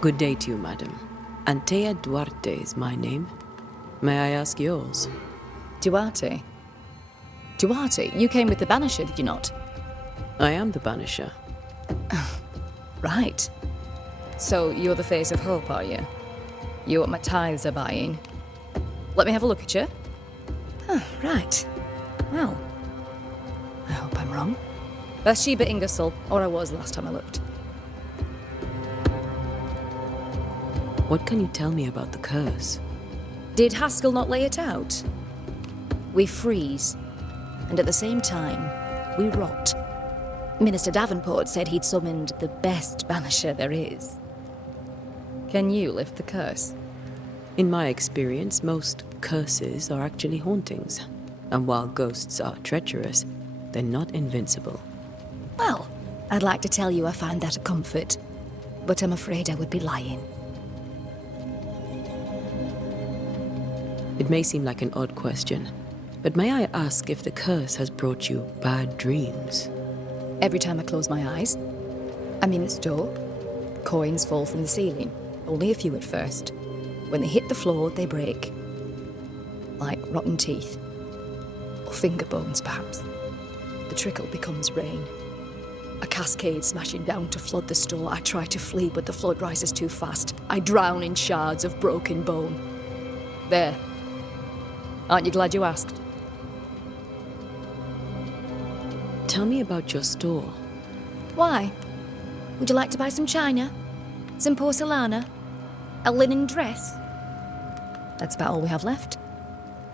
Good day to you, madam. Antea Duarte is my name. May I ask yours? Duarte? Duarte, you came with the Banisher, did you not? I am the Banisher. Right. So you're the face of hope, are you? You're what my tithes are buying. Let me have a look at you. Oh, right. Well, I hope I'm wrong. Bathsheba Ingersoll, or I was last time I looked. What can you tell me about the curse? Did Haskell not lay it out? We freeze, and at the same time, we rot. Minister Davenport said he'd summoned the best banisher there is. Can you lift the curse? In my experience, most curses are actually hauntings. And while ghosts are treacherous, they're not invincible. Well, I'd like to tell you I find that a comfort, but I'm afraid I would be lying. It may seem like an odd question, but may I ask if the curse has brought you bad dreams? Every time I close my eyes, I'm in the store. Coins fall from the ceiling, only a few at first. When they hit the floor, they break. Like rotten teeth. Or finger bones, perhaps. The trickle becomes rain. A cascade smashing down to flood the store. I try to flee, but the flood rises too fast. I drown in shards of broken bone. There. Aren't you glad you asked? Tell me about your store. Why? Would you like to buy some china? Some porcelana? A linen dress? That's about all we have left.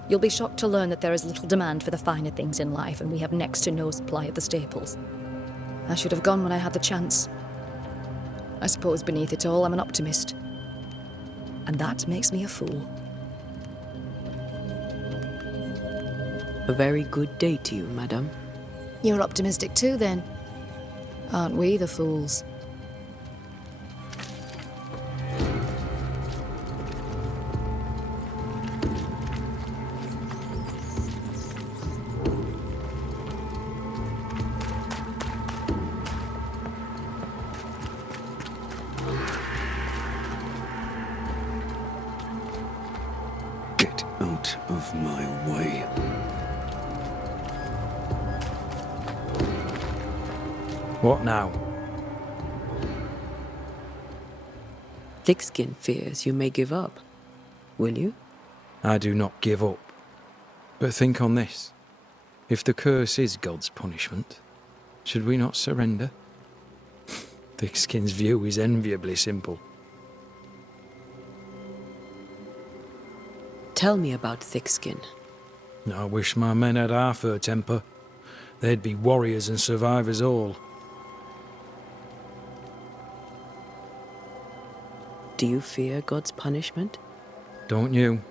You'll be shocked to learn that there is little demand for the finer things in life, and we have next to no supply of the staples. I should have gone when I had the chance. I suppose beneath it all, I'm an optimist. And that makes me a fool. A very good day to you, madam. You're optimistic too, then. Aren't we the fools? Get out of my way. What now? Thickskin fears you may give up. Will you? I do not give up. But think on this. If the curse is God's punishment, should we not surrender? Thickskin's view is enviably simple. Tell me about Thickskin. I wish my men had half her temper. They'd be warriors and survivors all. Do you fear God's punishment? Don't you?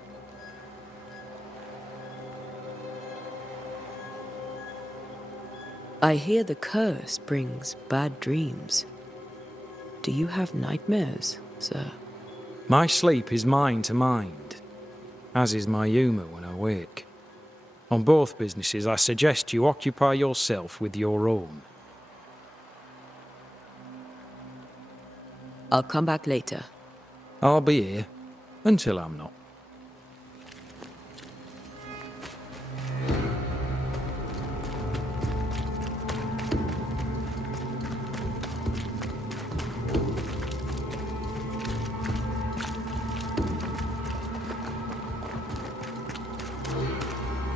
I hear the curse brings bad dreams. Do you have nightmares, sir? My sleep is mind to mind, as is my humour when I wake. On both businesses, I suggest you occupy yourself with your own. I'll come back later. I'll be here until I'm not.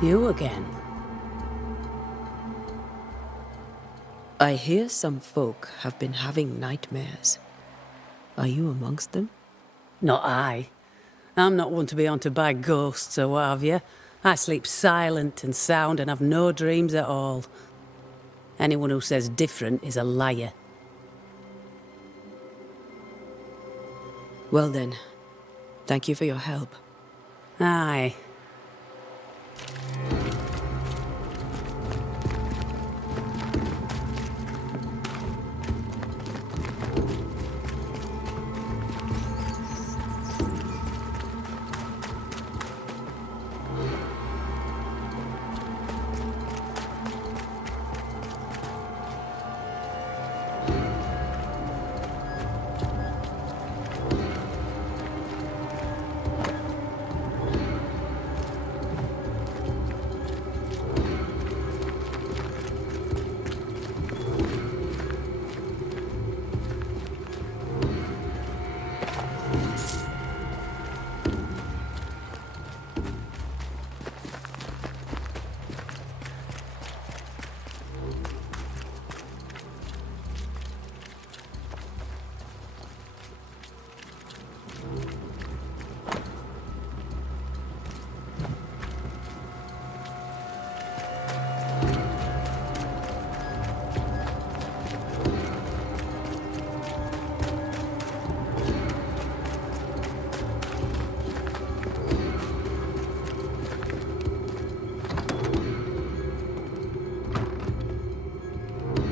You again. I hear some folk have been having nightmares. Are you amongst them? Not I. I'm not one to be haunted by ghosts or what have you. I sleep silent and sound and have no dreams at all. Anyone who says different is a liar. Well then, thank you for your help. Aye.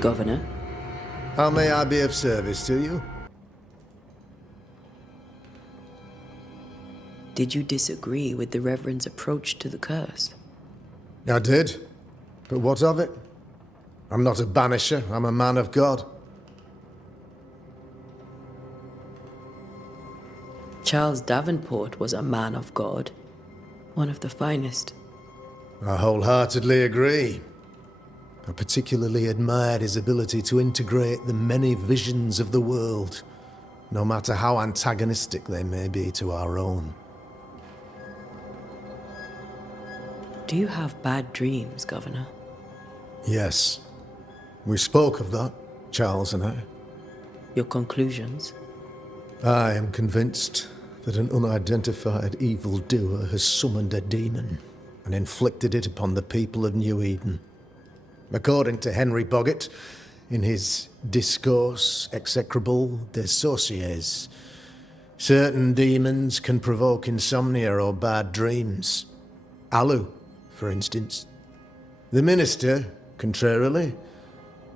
Governor, How may I be of service to you? did you disagree with the Reverend's approach to the curse? I did. But what of it? I'm not a banisher, I'm a man of God. Charles Davenport was a man of God, one of the finest. I wholeheartedly agree. I particularly admired his ability to integrate the many visions of the world, no matter how antagonistic they may be to our own. Do you have bad dreams, Governor? Yes. We spoke of that, Charles and I. Your conclusions? I am convinced that an unidentified evildoer has summoned a demon and inflicted it upon the people of New-Eden. According to Henry Boggart, in his Discourse Execrable des Sorciers, certain demons can provoke insomnia or bad dreams. Alu, for instance. The minister, contrarily,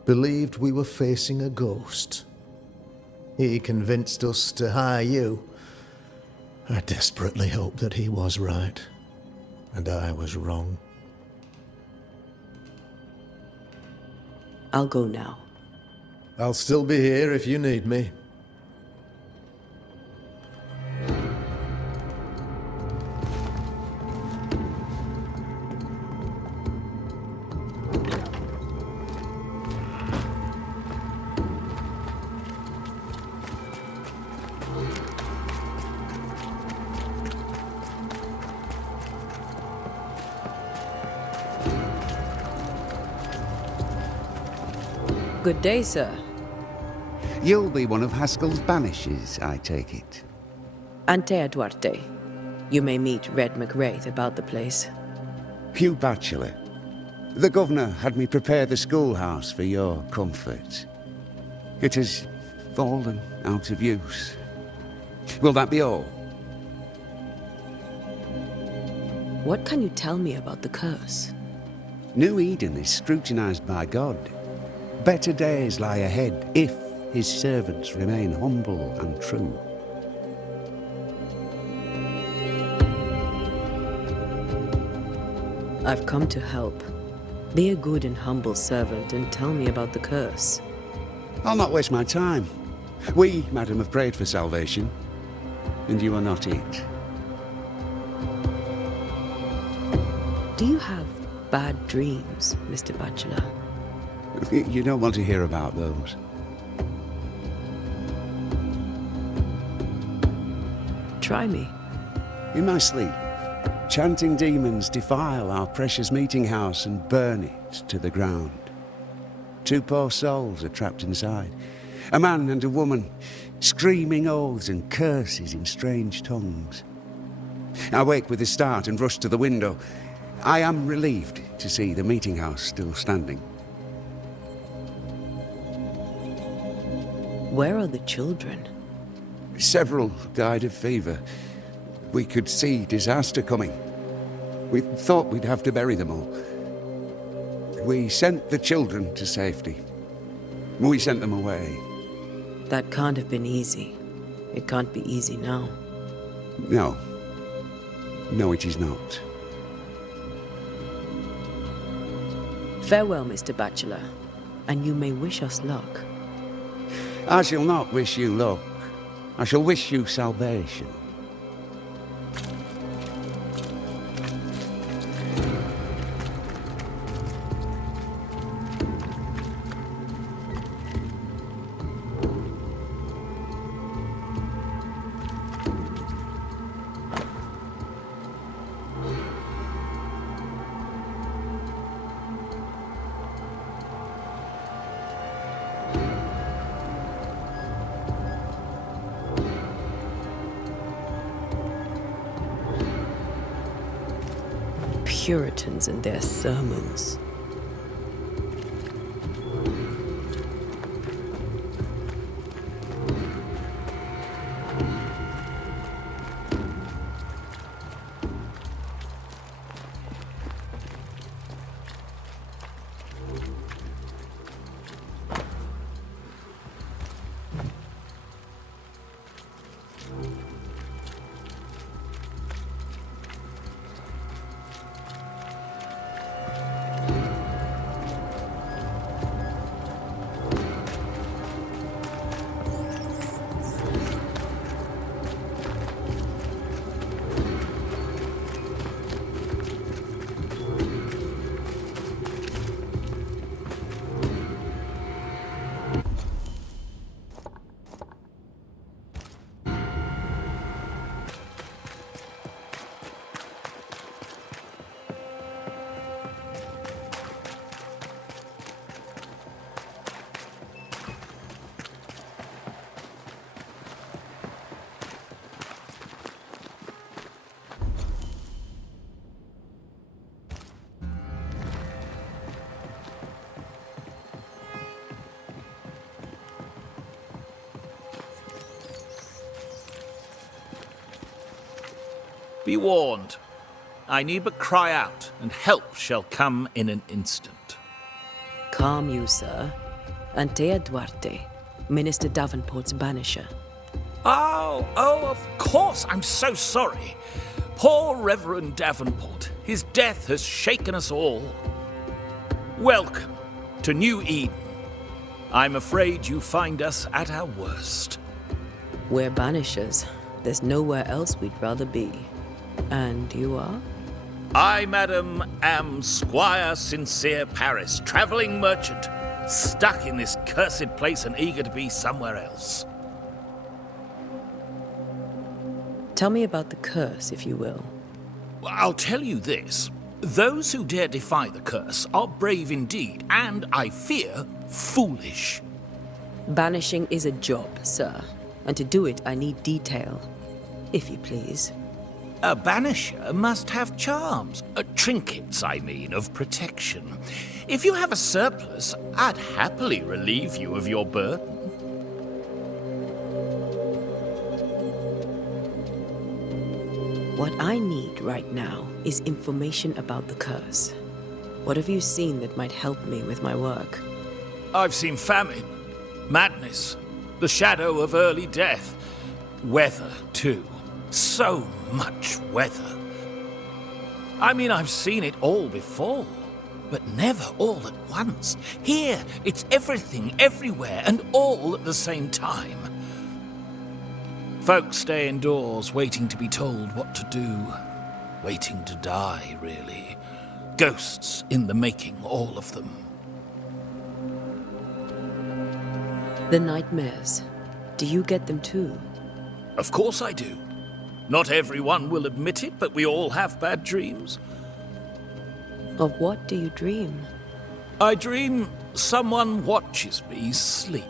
believed we were facing a ghost. He convinced us to hire you. I desperately hope that he was right, and I was wrong. I'll go now. I'll still be here if you need me. Good day, sir. You'll be one of Haskell's Banishers, I take it. Antea Duarte. You may meet Red McWraith about the place. Hugh Bachelor. The governor had me prepare the schoolhouse for your comfort. It has fallen out of use. Will that be all? What can you tell me about the curse? New Eden is scrutinized by God. Better days lie ahead if his servants remain humble and true. I've come to help. Be a good and humble servant and tell me about the curse. I'll not waste my time. We, madam, have prayed for salvation, and you are not it. Do you have bad dreams, Mr. Bachelor? You don't want to hear about those. Try me. In my sleep, chanting demons defile our precious meeting house and burn it to the ground. Two poor souls are trapped inside. A man and a woman, screaming oaths and curses in strange tongues. I wake with a start and rush to the window. I am relieved to see the meeting house still standing. Where are the children? Several died of fever. We could see disaster coming. We thought we'd have to bury them all. We sent the children to safety. We sent them away. That can't have been easy. It can't be easy now. No. No, it is not. Farewell, Mr. Bachelor, and you may wish us luck. I shall not wish you luck. I shall wish you salvation. Puritans and their sermons. Be warned. I need but cry out, and help shall come in an instant. Calm you, sir. Antea Duarte, Minister Davenport's banisher. Oh, of course. I'm so sorry. Poor Reverend Davenport. His death has shaken us all. Welcome to New Eden. I'm afraid you find us at our worst. We're banishers. There's nowhere else we'd rather be. And you are? I, madam, am Squire Sincere Paris, travelling merchant, stuck in this cursed place and eager to be somewhere else. Tell me about the curse, if you will. I'll tell you this. Those who dare defy the curse are brave indeed, and, I fear, foolish. Banishing is a job, sir. And to do it, I need detail. If you please. A banisher must have charms. Trinkets, I mean, of protection. If you have a surplus, I'd happily relieve you of your burden. What I need right now is information about the curse. What have you seen that might help me with my work? I've seen famine, madness, the shadow of early death, weather, too. So much weather. I mean, I've seen it all before, but never all at once. Here, it's everything, everywhere, and all at the same time. Folks stay indoors, waiting to be told what to do. Waiting to die, really. Ghosts in the making, all of them. The nightmares. Do you get them too? Of course I do. Not everyone will admit it, but we all have bad dreams. Of what do you dream? I dream someone watches me sleep.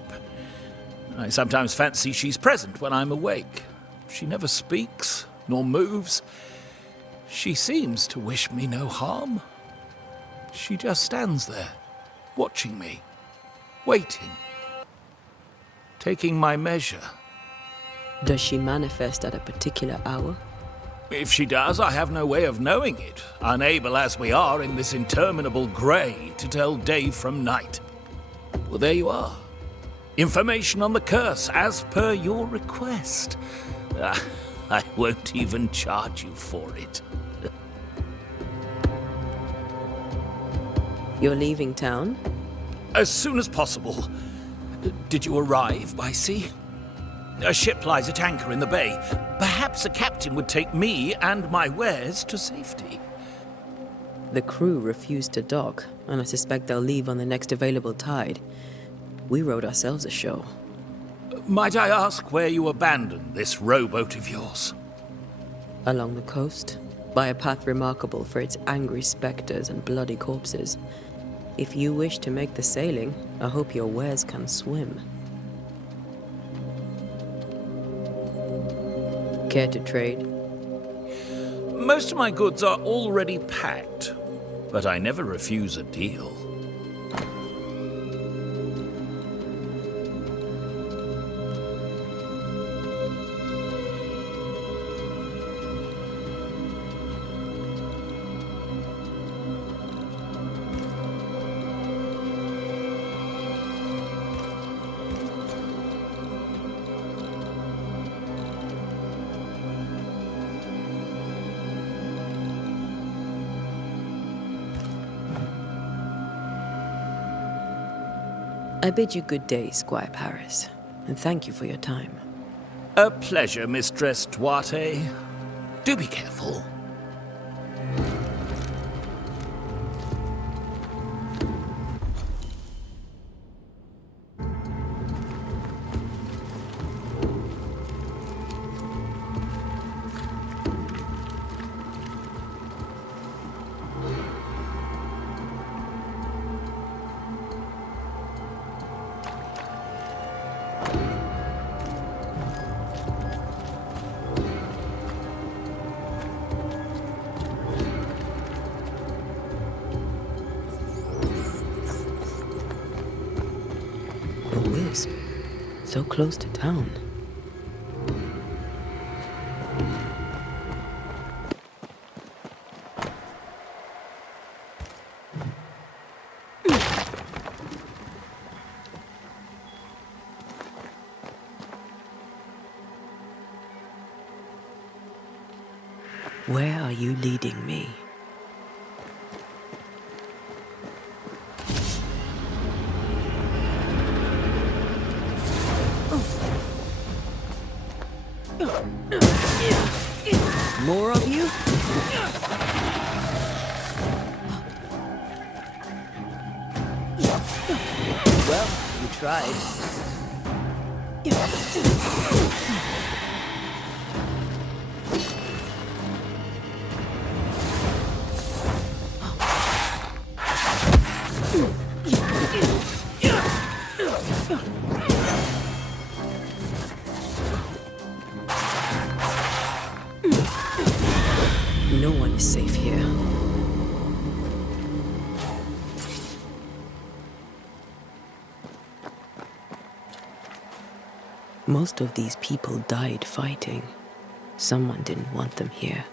I sometimes fancy she's present when I'm awake. She never speaks, nor moves. She seems to wish me no harm. She just stands there, watching me, waiting, taking my measure. Does she manifest at a particular hour? If she does, I have no way of knowing it, unable as we are in this interminable grey to tell day from night. Well, there you are. Information on the curse, as per your request. I won't even charge you for it. You're leaving town? As soon as possible. Did you arrive by sea? A ship lies at anchor in the bay. Perhaps a captain would take me and my wares to safety. The crew refused to dock, and I suspect they'll leave on the next available tide. We rode ourselves ashore. Might I ask where you abandoned this rowboat of yours? Along the coast, by a path remarkable for its angry specters and bloody corpses. If you wish to make the sailing, I hope your wares can swim. Care to trade? Most of my goods are already packed, but I never refuse a deal. I bid you good day, Squire Paris, and thank you for your time. A pleasure, Mistress Duarte. Do be careful. A wisp, so close to town. Where are you leading me? More of you? Well, you tried. No one is safe here. Most of these people died fighting. Someone didn't want them here.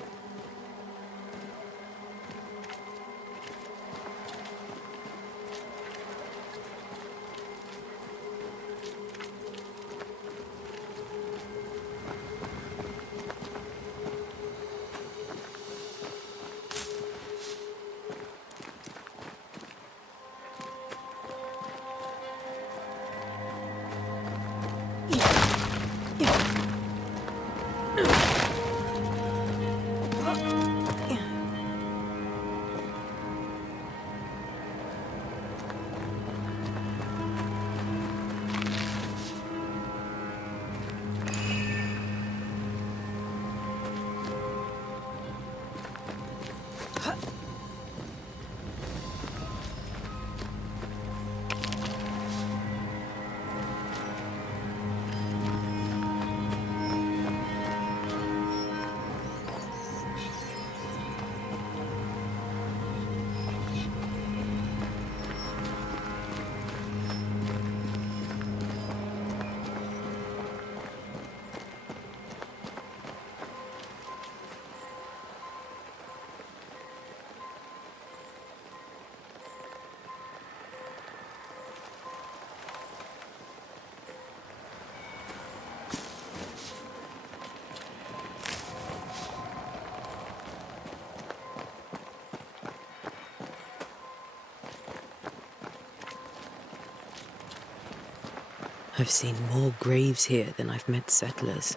I've seen more graves here than I've met settlers.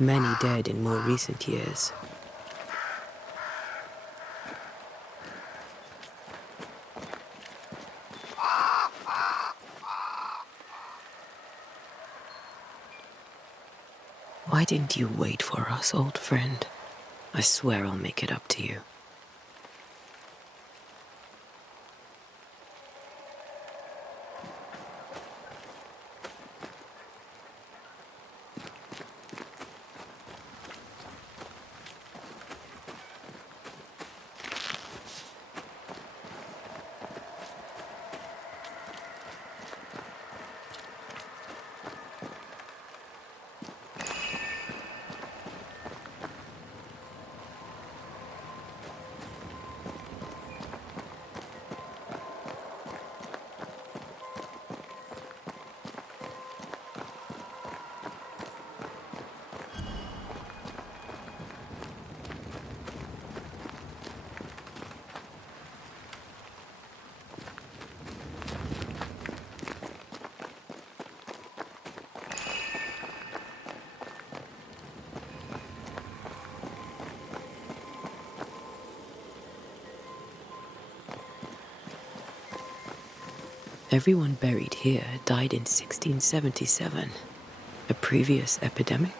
Many dead in more recent years. Why didn't you wait for us, old friend? I swear I'll make it up to you. Everyone buried here died in 1677. A previous epidemic?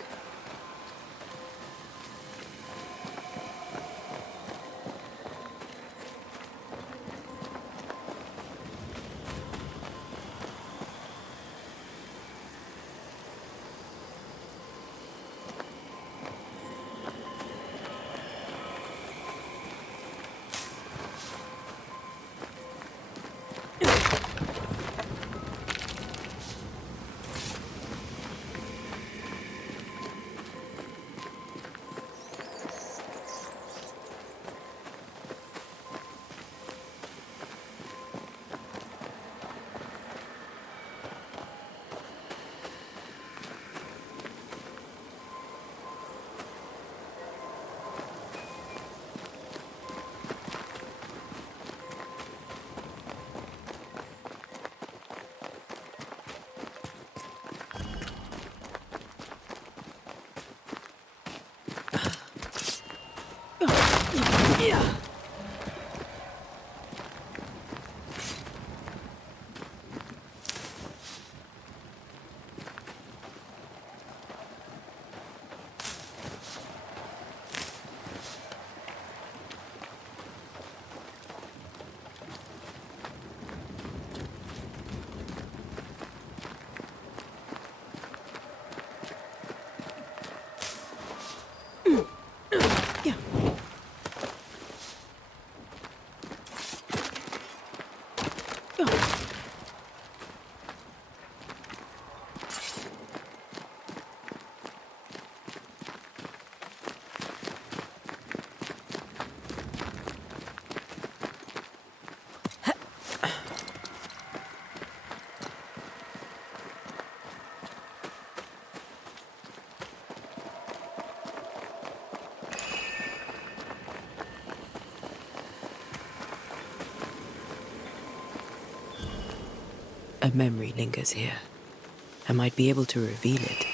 A memory lingers here. I might be able to reveal it.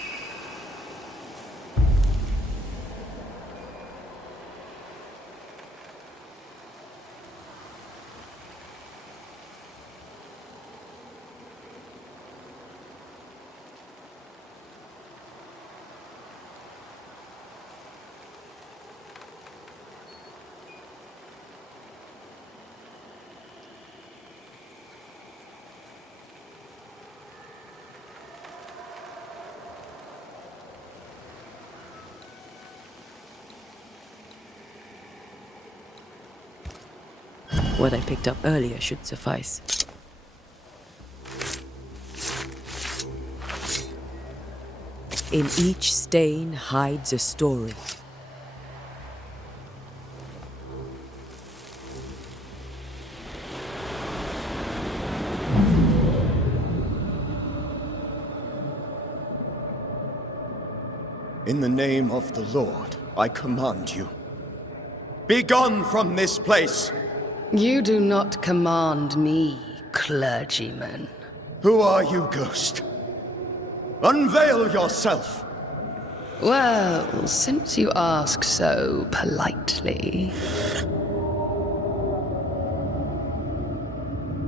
What I picked up earlier should suffice. In each stain hides a story. In the name of the Lord, I command you. Be gone from this place! You do not command me, clergyman. Who are you, ghost? Unveil yourself! Well, since you ask so politely...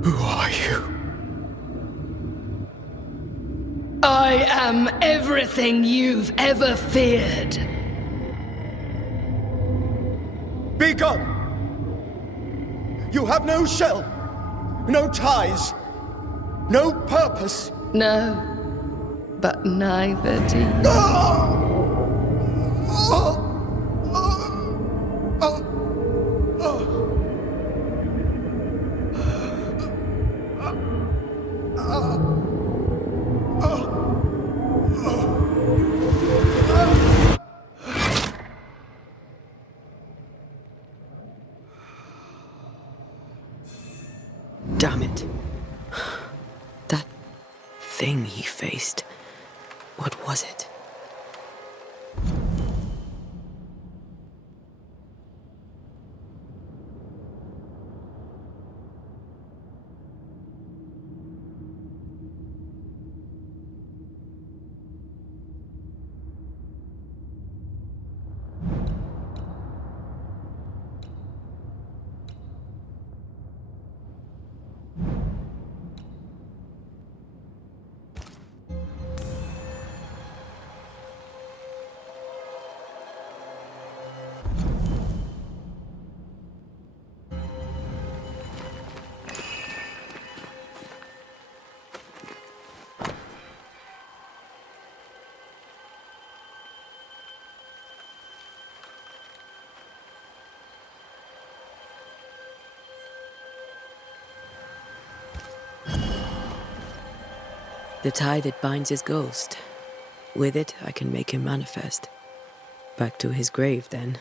Who are you? I am everything you've ever feared. Be gone! You have no shell, no ties, no purpose. No, but neither do you. Damn it. That thing he faced. What was it? The tie that binds his ghost. With it, I can make him manifest. Back to his grave, then.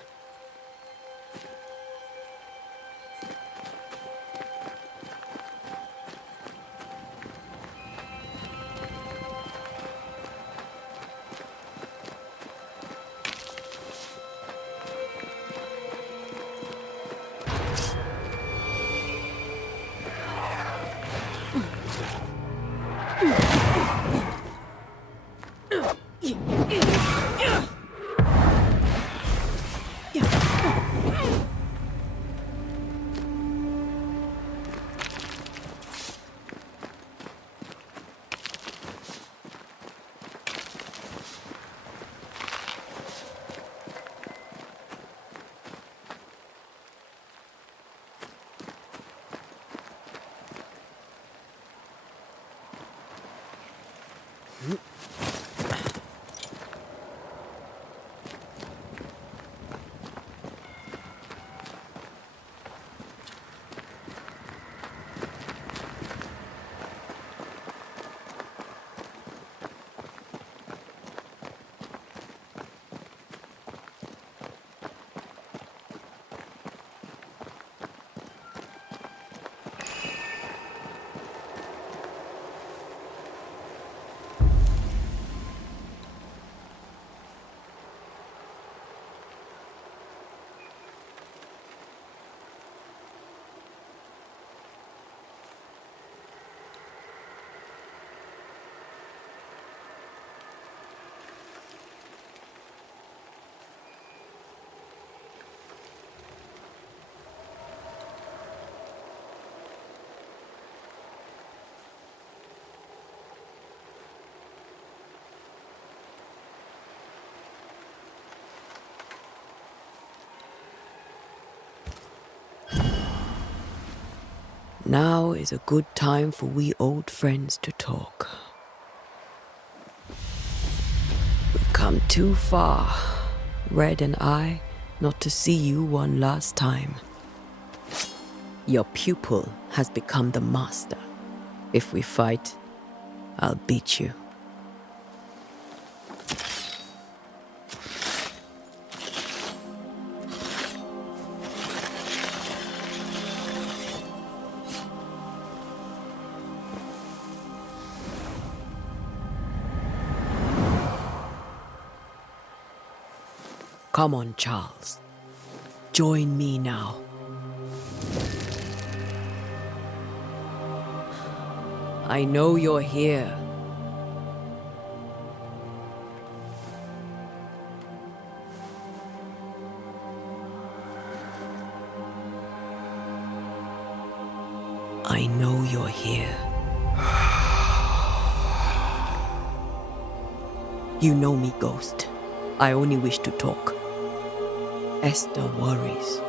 Now is a good time for we old friends to talk. We've come too far, Red and I, not to see you one last time. Your pupil has become the master. If we fight, I'll beat you. Come on, Charles. Join me now. I know you're here. I know you're here. You know me, Ghost. I only wish to talk. Esther worries.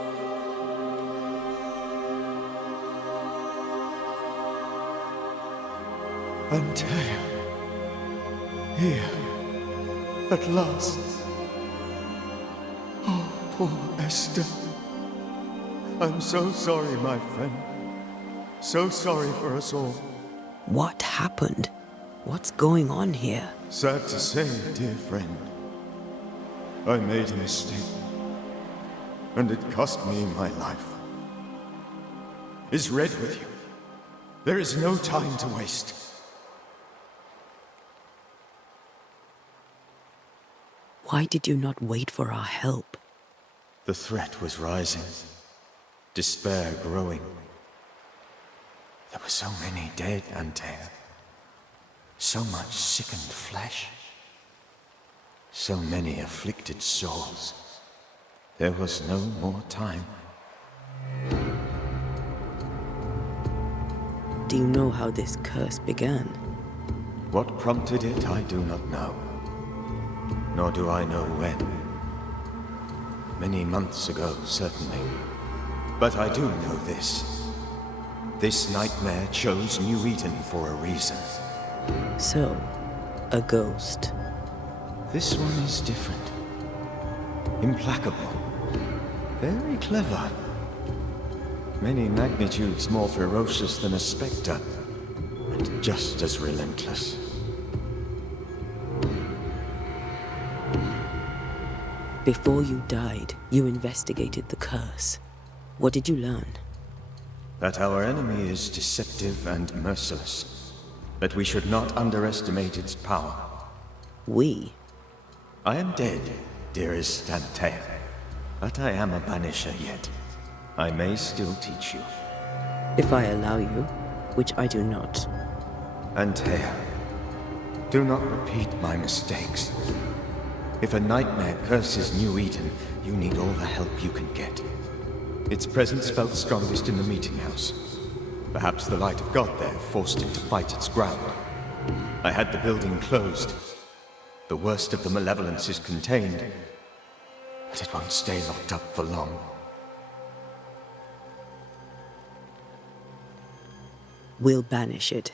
Antea. Here. At last. Oh, poor Esther. I'm so sorry, my friend. So sorry for us all. What happened? What's going on here? Sad to say, dear friend. I made a mistake. And it cost me my life. Is Red with you? There is no time to waste. Why did you not wait for our help? The threat was rising. Despair growing. There were so many dead, Antea. So much sickened flesh. So many afflicted souls. There was no more time. Do you know how this curse began? What prompted it, I do not know. Nor do I know when. Many months ago, certainly. But I do know this. This nightmare chose New-Eden for a reason. So, a ghost. This one is different. Implacable. Very clever. Many magnitudes more ferocious than a spectre, and just as relentless. Before you died, you investigated the curse. What did you learn? That our enemy is deceptive and merciless. That we should not underestimate its power. We? I am dead, dearest Antea. But I am a banisher yet. I may still teach you. If I allow you, which I do not. Antea, do not repeat my mistakes. If a nightmare curses New-Eden, you need all the help you can get. Its presence felt strongest in the meeting house. Perhaps the light of God there forced it to fight its ground. I had the building closed. The worst of the malevolence is contained, but it won't stay locked up for long. We'll banish it,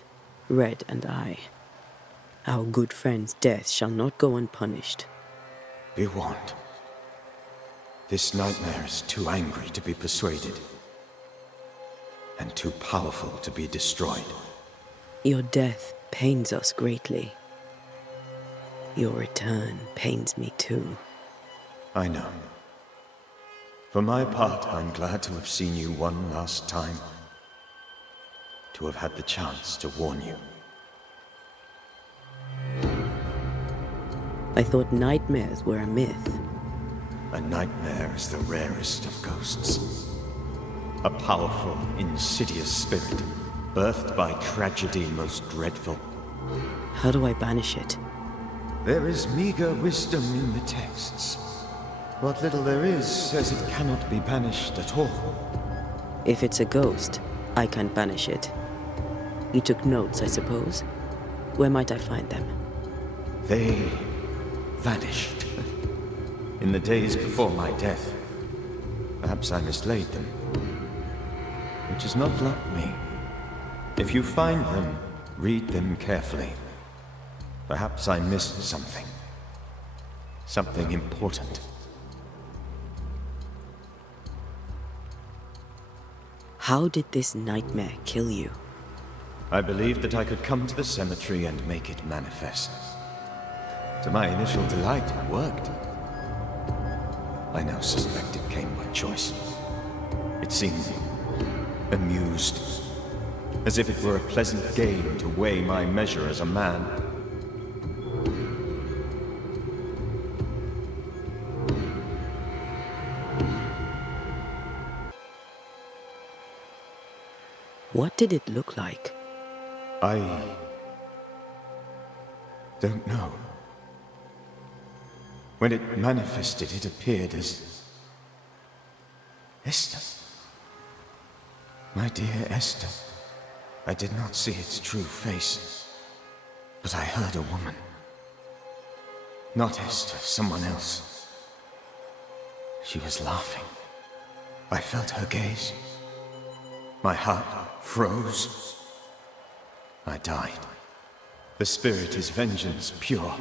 Red and I. Our good friend's death shall not go unpunished. Be warned. This nightmare is too angry to be persuaded, and too powerful to be destroyed. Your death pains us greatly. Your return pains me too. I know. For my part, I'm glad to have seen you one last time. To have had the chance to warn you. I thought nightmares were a myth. A nightmare is the rarest of ghosts. A powerful, insidious spirit, birthed by tragedy most dreadful. How do I banish it? There is meager wisdom in the texts. What little there is says it cannot be banished at all. If it's a ghost, I can't banish it. You took notes, I suppose? Where might I find them? They vanished. In the days before my death. Perhaps I mislaid them. Which is not like me. If you find them, read them carefully. Perhaps I missed something. Something important. How did this nightmare kill you? I believed that I could come to the cemetery and make it manifest. To my initial delight, it worked. I now suspect it came by choice. It seemed amused, as if it were a pleasant game to weigh my measure as a man. What did it look like? I don't know. When it manifested, it appeared as Esther. My dear Esther. I did not see its true face, but I heard a woman. Not Esther, someone else. She was laughing. I felt her gaze. My heart froze. I died. The spirit is vengeance pure.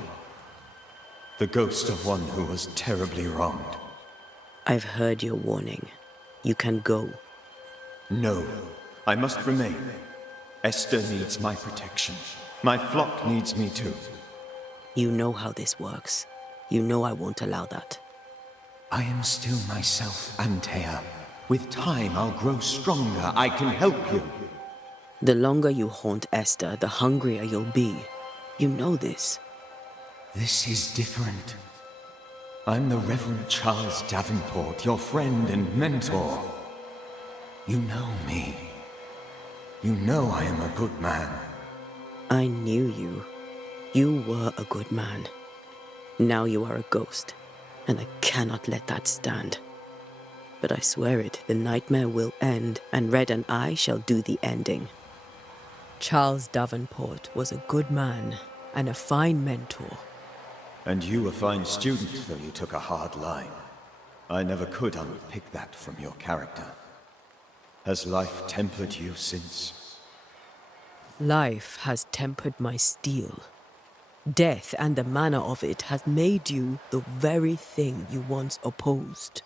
The ghost of one who was terribly wronged. I've heard your warning. You can go. No, I must remain. Esther needs my protection. My flock needs me too. You know how this works. You know I won't allow that. I am still myself, Antea. With time, I'll grow stronger. I can help you. The longer you haunt Esther, the hungrier you'll be. You know this. This is different. I'm the Reverend Charles Davenport, your friend and mentor. You know me. You know I am a good man. I knew you. You were a good man. Now you are a ghost, and I cannot let that stand. But I swear it, the nightmare will end, and Red and I shall do the ending. Charles Davenport was a good man and a fine mentor. And you a fine student, though you took a hard line. I never could unpick that from your character. Has life tempered you since? Life has tempered my steel. Death and the manner of it has made you the very thing you once opposed.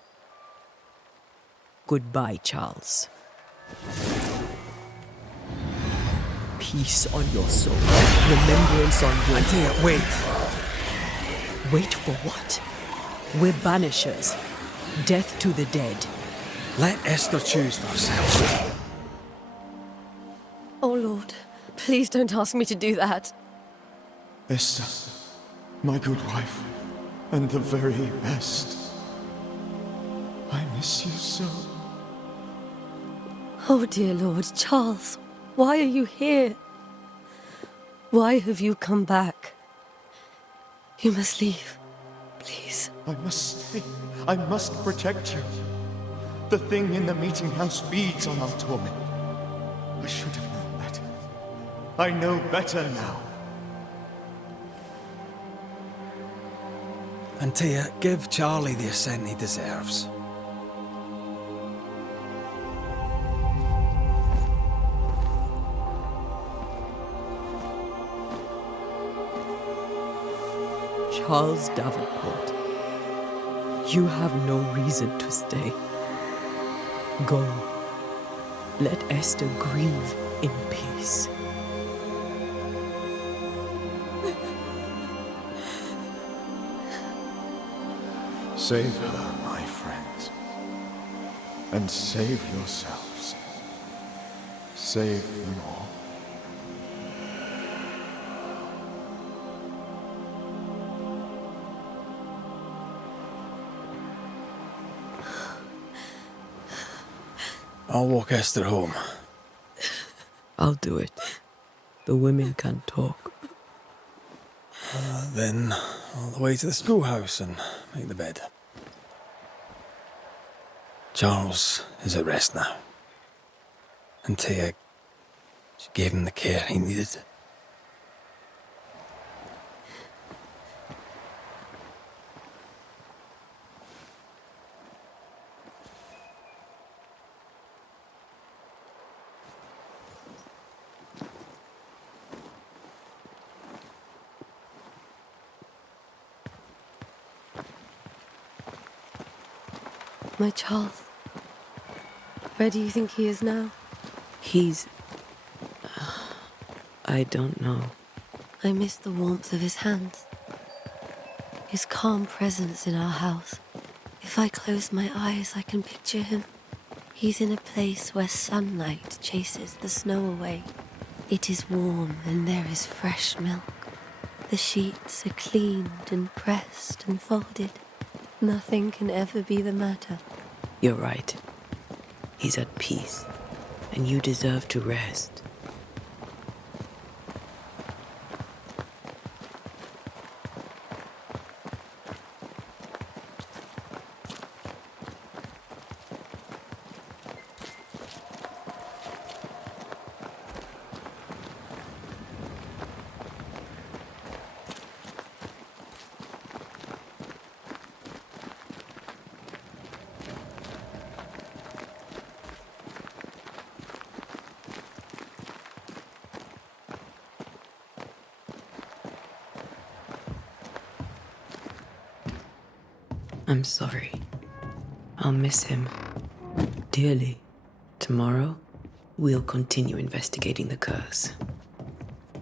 Goodbye, Charles. Peace on your soul. Remembrance on your... Antea, wait! Wait for what? We're banishers. Death to the dead. Let Esther choose for herself. Oh, Lord, please don't ask me to do that. Esther, my good wife, and the very best. I miss you so. Oh, dear Lord, Charles, why are you here? Why have you come back? You must leave, please. I must stay. I must protect you. The thing in the meeting house feeds on our torment. I should have known better. I know better now. Antea, give Charlie the ascent he deserves. Charles Davenport, you have no reason to stay. Go. Let Esther grieve in peace. Save her, my friends. And save yourselves. Save them all. I'll walk Esther home. I'll do it. The women can talk. Then all the way to the schoolhouse and make the bed. Charles is at rest now. Antea, she gave him the care he needed. My Charles. Where do you think he is now? He's... I don't know. I miss the warmth of his hands. His calm presence in our house. If I close my eyes, I can picture him. He's in a place where sunlight chases the snow away. It is warm and there is fresh milk. The sheets are cleaned and pressed and folded. Nothing can ever be the matter. You're right. He's at peace, and you deserve to rest. I'm sorry. I'll miss him dearly. Tomorrow, we'll continue investigating the curse.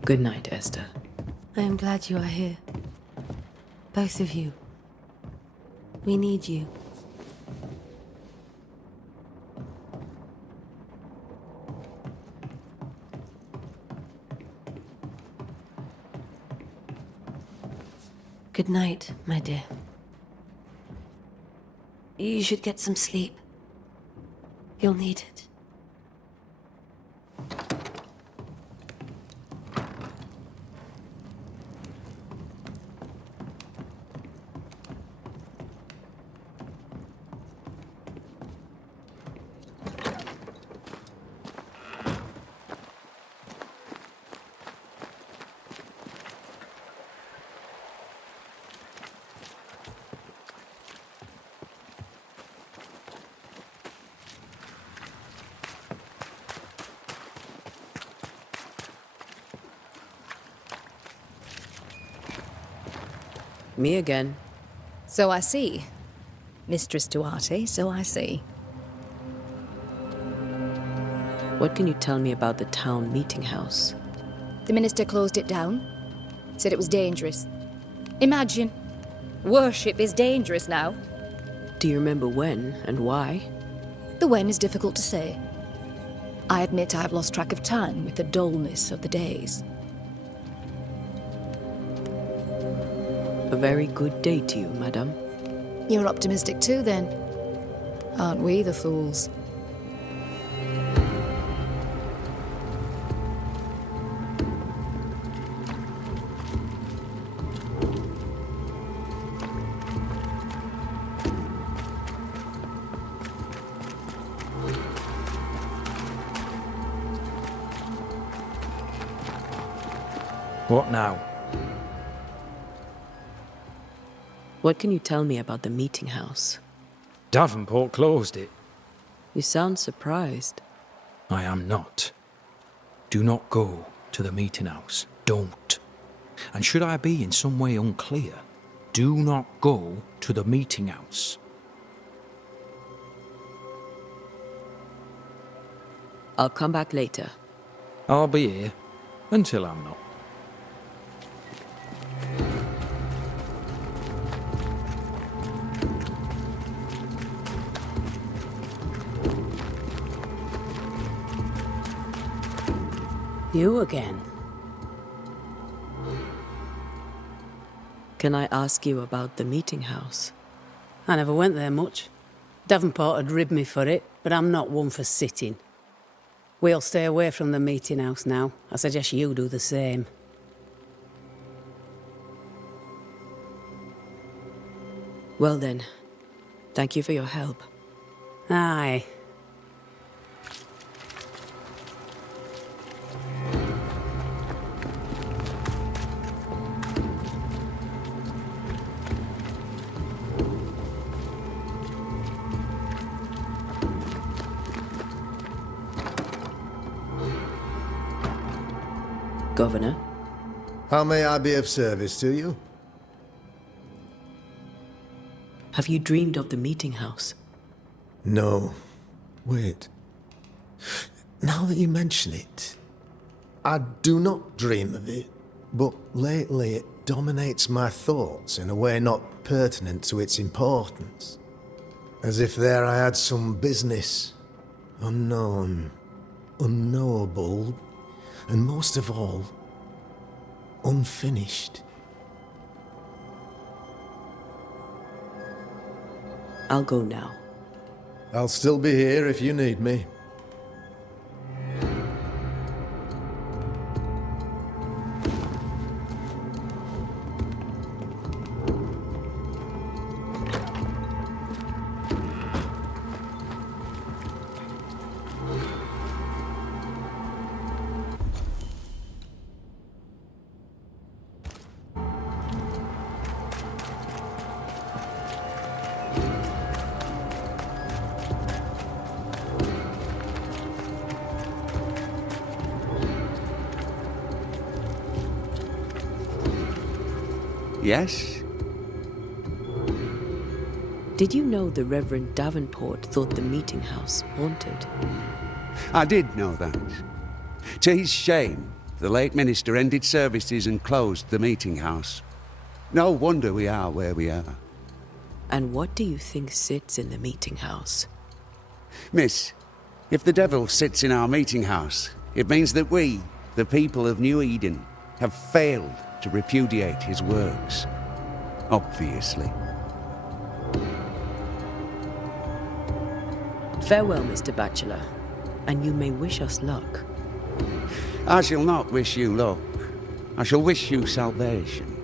Good night, Esther. I am glad you are here. Both of you. We need you. Good night, my dear. You should get some sleep. You'll need it. Me again. So I see. Mistress Duarte, so I see. What can you tell me about the town meeting house? The minister closed it down. Said it was dangerous. Imagine. Worship is dangerous now. Do you remember when and why? The when is difficult to say. I admit I've lost track of time with the dullness of the days. A very good day to you, madame. You're optimistic too, then. Aren't we the fools? What now? What can you tell me about the meeting house? Davenport closed it. You sound surprised. I am not. Do not go to the meeting house. Don't. And should I be in some way unclear, do not go to the meeting house. I'll come back later. I'll be here until I'm not. You again? Can I ask you about the meeting house? I never went there much. Davenport had ribbed me for it, but I'm not one for sitting. We'll stay away from the meeting house now. I suggest you do the same. Well then, thank you for your help. Aye. Governor? How may I be of service to you? Have you dreamed of the meeting house? No. Wait. Now that you mention it, I do not dream of it, but lately it dominates my thoughts in a way not pertinent to its importance. As if there I had some business, unknown, unknowable, and most of all, unfinished. I'll go now. I'll still be here if you need me. Yes? Did you know the Reverend Davenport thought the meeting house haunted? I did know that. To his shame, the late minister ended services and closed the meeting house. No wonder we are where we are. And what do you think sits in the meeting house? Miss, if the devil sits in our meeting house, it means that we, the people of New Eden, have failed to repudiate his works. Obviously. Farewell, Mr. Bachelor, and you may wish us luck. I shall not wish you luck. I shall wish you salvation.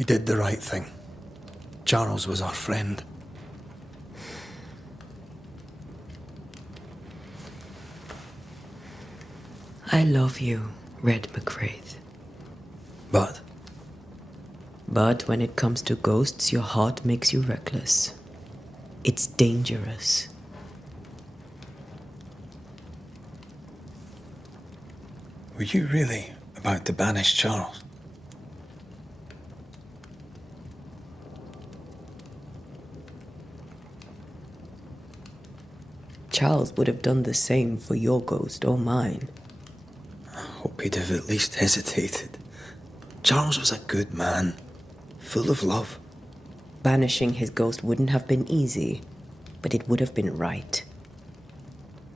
We did the right thing. Charles was our friend. I love you, Red McCraith. But But when it comes to ghosts, your heart makes you reckless. It's dangerous. were you really about to banish Charles? Charles would have done the same for your ghost or mine. I hope he'd have at least hesitated. Charles was a good man, full of love. Banishing his ghost wouldn't have been easy, but it would have been right.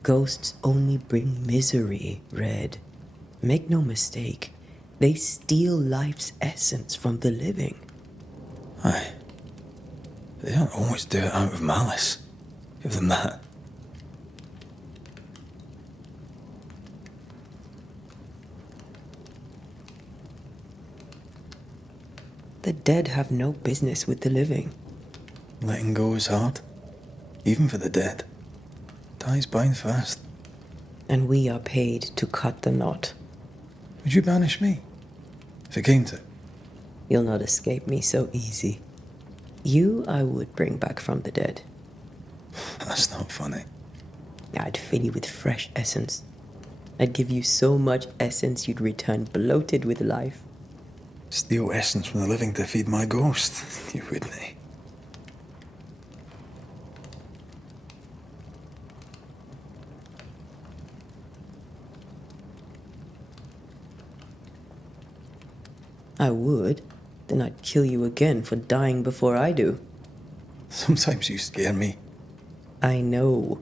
Ghosts only bring misery, Red. Make no mistake, they steal life's essence from the living. Aye. They don't always do it out of malice. Give them that. The dead have no business with the living. Letting go is hard, even for the dead. Ties bind fast. And we are paid to cut the knot. Would you banish me, if it came to it? You'll not escape me so easy. You I would bring back from the dead. That's not funny. I'd fill you with fresh essence. I'd give you so much essence you'd return bloated with life. Steal essence from the living to feed my ghost. You wouldn't, eh? I would. Then I'd kill you again for dying before I do. Sometimes you scare me. I know.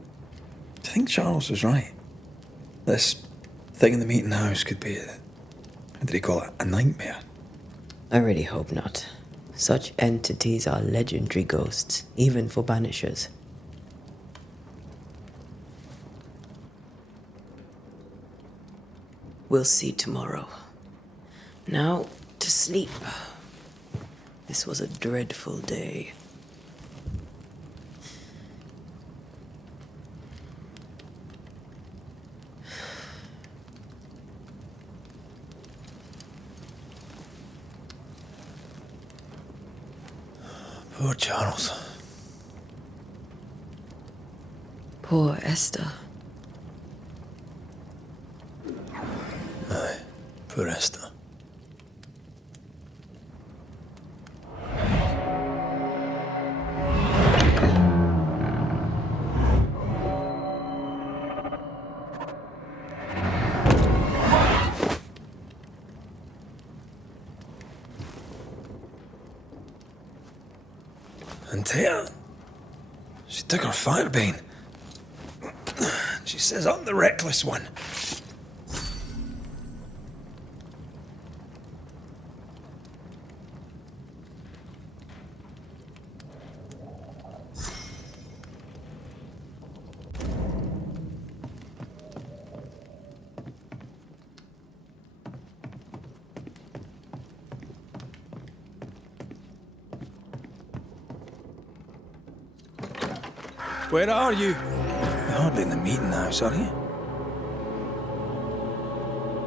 Do you think Charles was right? This thing in the meeting house could be how did he call it? A nightmare? I really hope not. Such entities are legendary ghosts, even for Banishers. We'll see tomorrow. Now, to sleep. This was a dreadful day. Poor Charles. Poor Esther. Aye, poor Esther. And Taya, she took her firebane. She says I'm the reckless one. Where are you? You're hardly in the meeting house, are you?